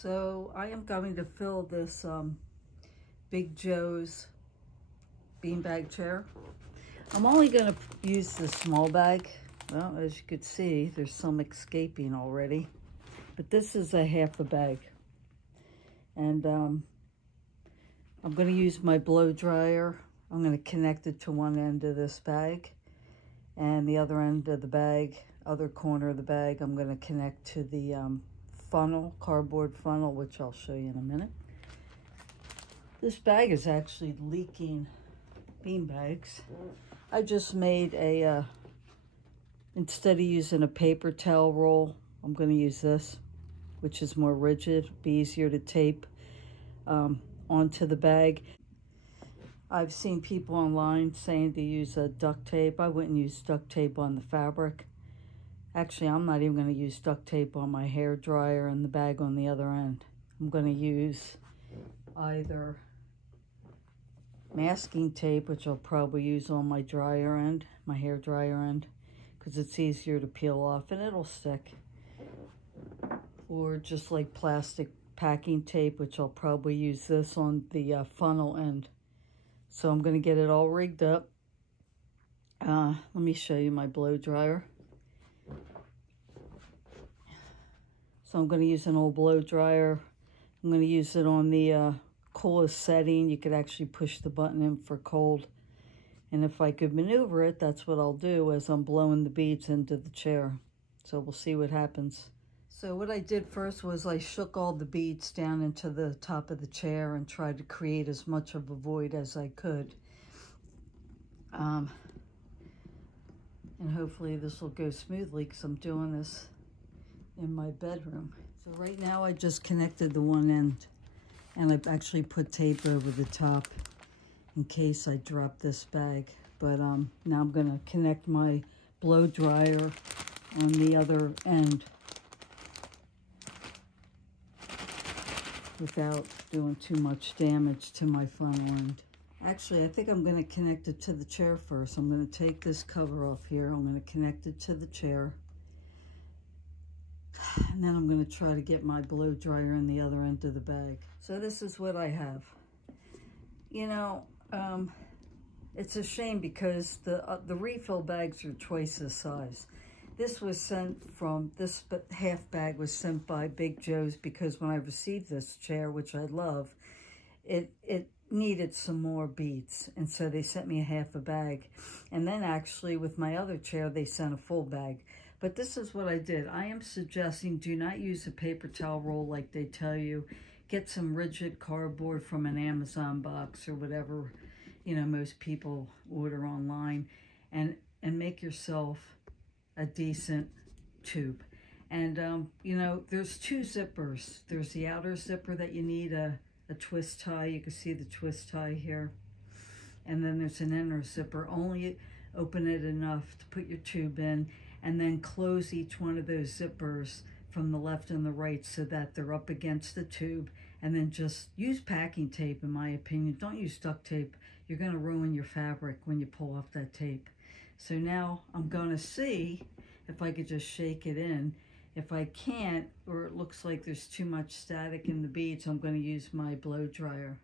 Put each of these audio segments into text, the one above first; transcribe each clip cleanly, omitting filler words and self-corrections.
So I am going to fill this Big Joe's beanbag chair. I'm only going to use the small bag. Well, as you could see, there's some escaping already. But this is a half a bag. And I'm going to use my blow dryer. I'm going to connect it to one end of this bag. And the other end of the bag, other corner of the bag, I'm going to connect to the funnel, cardboard funnel, which I'll show you in a minute. This bag is actually leaking bean bags. I just made a, instead of using a paper towel roll, I'm going to use this, which is more rigid, be easier to tape onto the bag. I've seen people online saying to use a duct tape. I wouldn't use duct tape on the fabric. Actually, I'm not even going to use duct tape on my hair dryer and the bag on the other end. I'm going to use either masking tape, which I'll probably use on my dryer end, my hair dryer end, because it's easier to peel off and it'll stick. Or just like plastic packing tape, which I'll probably use this on the funnel end. So I'm going to get it all rigged up. Let me show you my blow dryer. So I'm going to use an old blow dryer. I'm going to use it on the coolest setting. You could actually push the button in for cold. And if I could maneuver it, that's what I'll do as I'm blowing the beads into the chair. So we'll see what happens. So what I did first was I shook all the beads down into the top of the chair and tried to create as much of a void as I could. And hopefully this will go smoothly because I'm doing this in my bedroom. So right now I just connected the one end and I've actually put tape over the top in case I drop this bag. But now I'm gonna connect my blow dryer on the other end without doing too much damage to my funnel end. Actually, I think I'm gonna connect it to the chair first. I'm gonna take this cover off here. I'm gonna connect it to the chair. And then I'm going to try to get my blow dryer in the other end of the bag. So this is what I have. You know, it's a shame because the refill bags are twice the size. This was sent from, this half bag was sent by Big Joe's because when I received this chair, which I love, it needed some more beads. And so they sent me a half a bag. And then actually with my other chair, they sent a full bag. But this is what I did. I am suggesting do not use a paper towel roll like they tell you. Get some rigid cardboard from an Amazon box or whatever, you know, most people order online, and make yourself a decent tube. And, you know, there's two zippers. There's the outer zipper that you need a twist tie. You can see the twist tie here. And then there's an inner zipper. Only open it enough to put your tube in, and then close each one of those zippers from the left and the right so that they're up against the tube. And then just use packing tape, in my opinion. Don't use duct tape. You're going to ruin your fabric when you pull off that tape. So now I'm going to see if I could just shake it in. If I can't, or it looks like there's too much static in the beads, I'm going to use my blow dryer.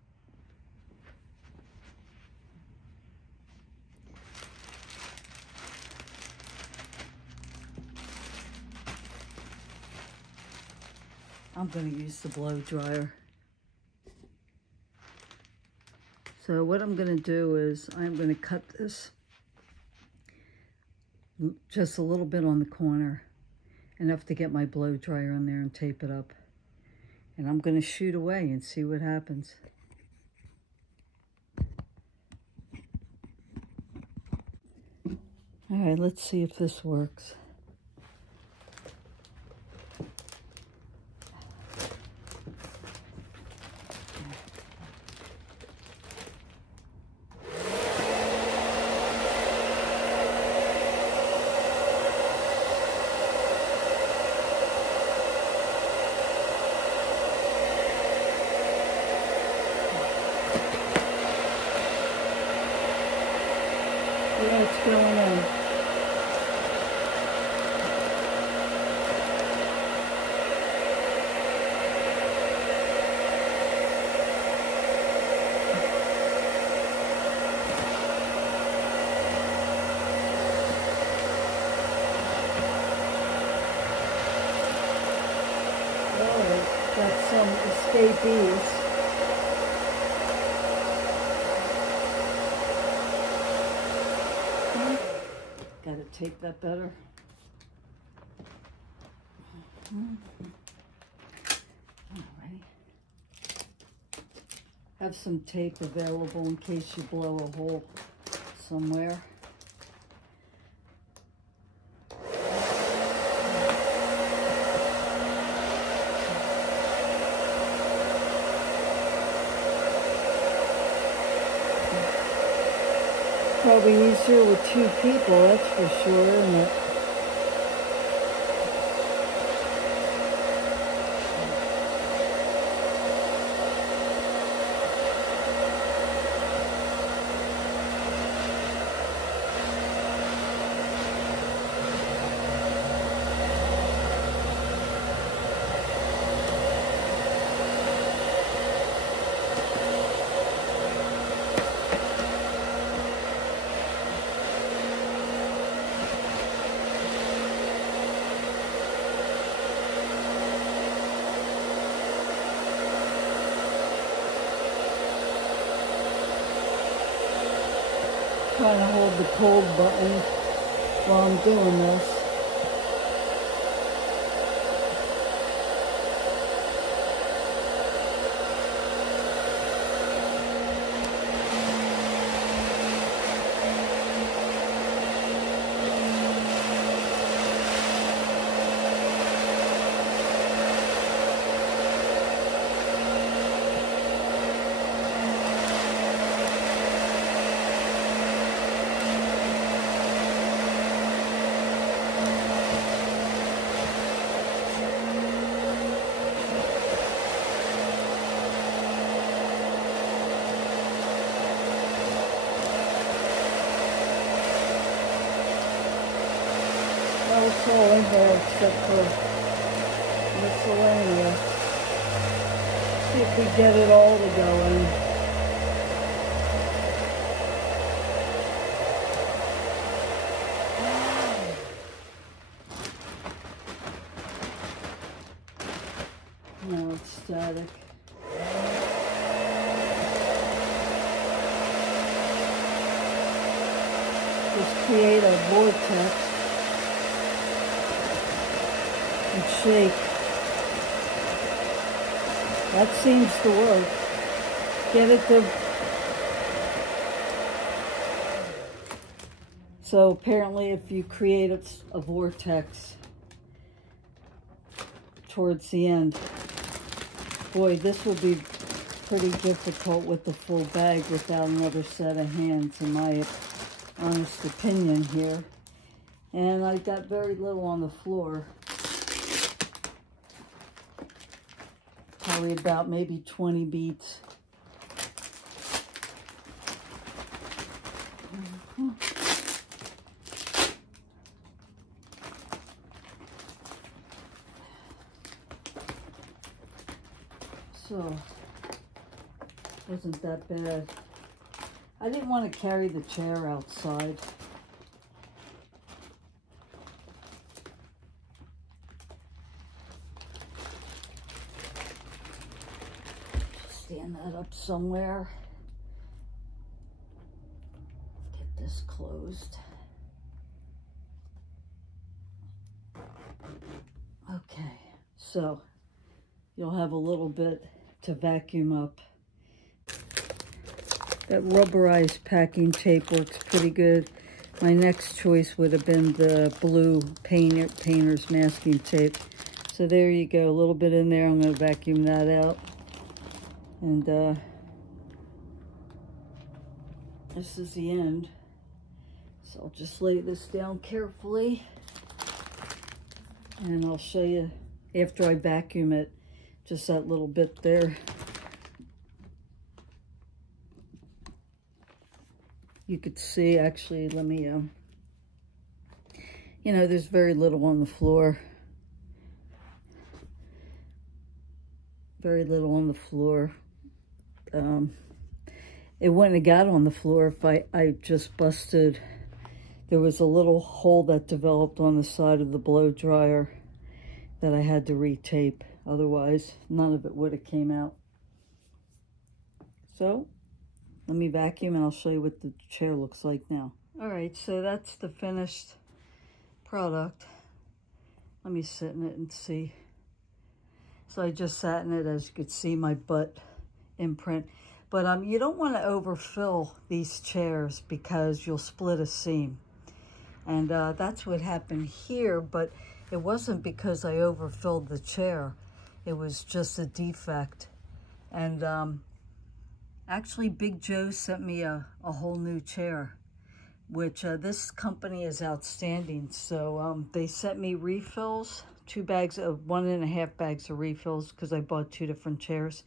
I'm going to use the blow dryer. So what I'm going to do is I'm going to cut this just a little bit on the corner, enough to get my blow dryer in there and tape it up. And I'm going to shoot away and see what happens. All right, let's see if this works. What's going on? Got some escapees. Got to tape that better. Alright. Have some tape available in case you blow a hole somewhere. Probably easier with 2 people, that's for sure, isn't it? Trying to hold the cold button while I'm doing this. It's all in there except for miscellaneous. See if we get it all to go in. No, it's static. Just create a vortex. And shake. That seems to work. Get it to... So apparently if you create a vortex towards the end, boy, this will be pretty difficult with the full bag without another set of hands, in my honest opinion here. And I got very little on the floor. Probably about maybe 20 beats. So, wasn't that bad. I didn't want to carry the chair outside. Stand that up somewhere. Get this closed. Okay, so you'll have a little bit to vacuum up. That rubberized packing tape works pretty good. My next choice would have been the blue painter's masking tape. So there you go, a little bit in there. I'm going to vacuum that out. And this is the end. So I'll just lay this down carefully. And I'll show you after I vacuum it, just that little bit there. You could see, actually, let me, you know, there's very little on the floor. Very little on the floor. It wouldn't have got on the floor if I just busted. There was a little hole that developed on the side of the blow dryer that I had to retape. Otherwise, none of it would have came out. So, let me vacuum and I'll show you what the chair looks like now. All right, so that's the finished product. Let me sit in it and see. So I just sat in it, as you could see my butt imprint. But you don't want to overfill these chairs because you'll split a seam. And that's what happened here, but it wasn't because I overfilled the chair. It was just a defect. And actually, Big Joe sent me a whole new chair, which this company is outstanding. So they sent me refills, 2 bags of 1.5 bags of refills, because I bought 2 different chairs.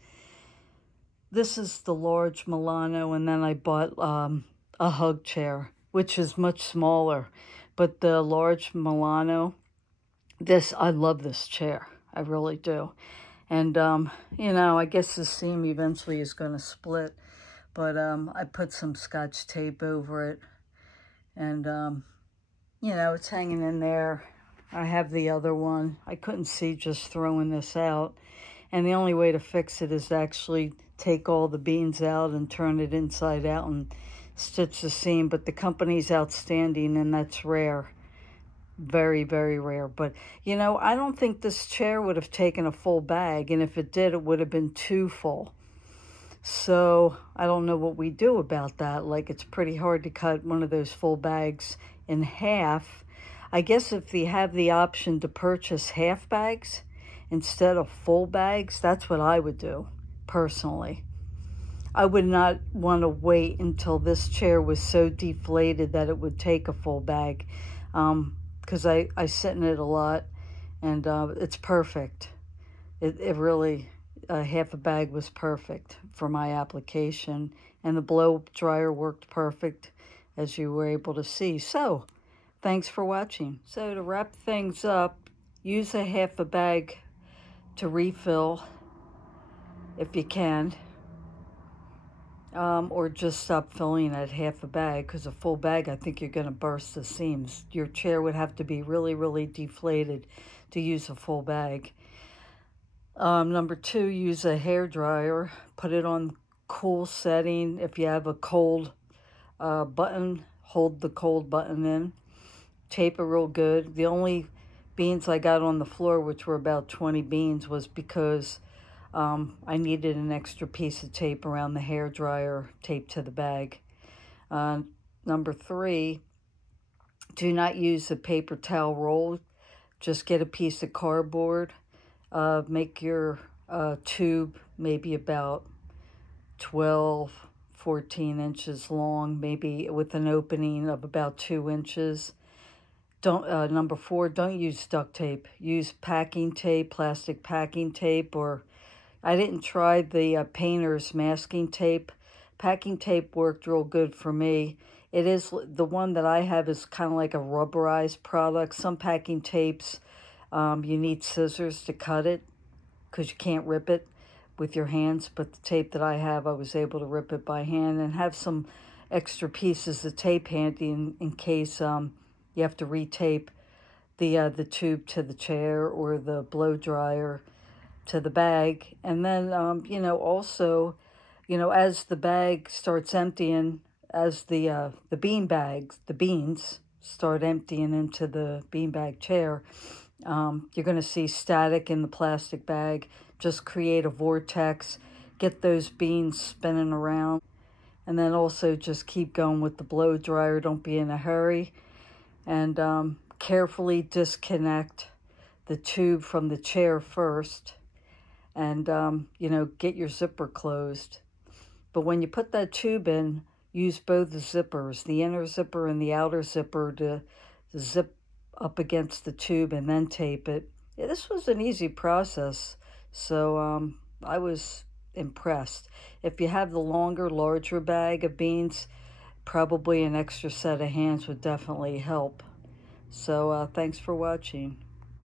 This is the large Milano, and then I bought a hug chair, which is much smaller. But the large Milano, I love this chair. I really do. And, you know, I guess the seam eventually is going to split. But I put some Scotch tape over it. And, you know, it's hanging in there. I have the other one. I couldn't see just throwing this out. And the only way to fix it is to actually take all the beans out and turn it inside out and stitch the seam. But the company's outstanding, and that's rare. Very, very rare. But, you know, I don't think this chair would have taken a full bag. And if it did, it would have been too full. So I don't know what we do about that. Like, it's pretty hard to cut one of those full bags in half. I guess if you have the option to purchase half bags instead of full bags, that's what I would do, personally. I would not want to wait until this chair was so deflated that it would take a full bag, because I sit in it a lot, and it's perfect. It really, half a bag was perfect for my application, and the blow dryer worked perfect, as you were able to see. So, thanks for watching. So to wrap things up, use a half a bag to refill if you can, or just stop filling at half a bag, because a full bag, I think you're going to burst the seams. Your chair would have to be really, really deflated to use a full bag. Number 2, use a hair dryer. Put it on cool setting. If you have a cold button, hold the cold button in. Tape it real good. The only beans I got on the floor, which were about 20 beans, was because I needed an extra piece of tape around the hair dryer taped to the bag. Number 3, do not use a paper towel roll. Just get a piece of cardboard. Make your tube maybe about 12, 14 inches long, maybe with an opening of about 2 inches. Number 4, don't use duct tape. Use packing tape, plastic packing tape, or I didn't try the painter's masking tape. Packing tape worked real good for me. It is, the one that I have is kind of like a rubberized product. Some packing tapes, you need scissors to cut it because you can't rip it with your hands. But the tape that I have, I was able to rip it by hand, and have some extra pieces of tape handy in case you have to retape the tube to the chair or the blow dryer to the bag. And then, you know, also, you know, as the bag starts emptying, as the beans start emptying into the beanbag chair, you're going to see static in the plastic bag. Just create a vortex, get those beans spinning around, and then also just keep going with the blow dryer. Don't be in a hurry. And carefully disconnect the tube from the chair first, and you know, get your zipper closed. But when you put that tube in, use both the zippers, the inner zipper and the outer zipper, to zip up against the tube and then tape it. Yeah, this was an easy process, so I was impressed. If you have the longer, larger bag of beans, probably an extra set of hands would definitely help. So thanks for watching.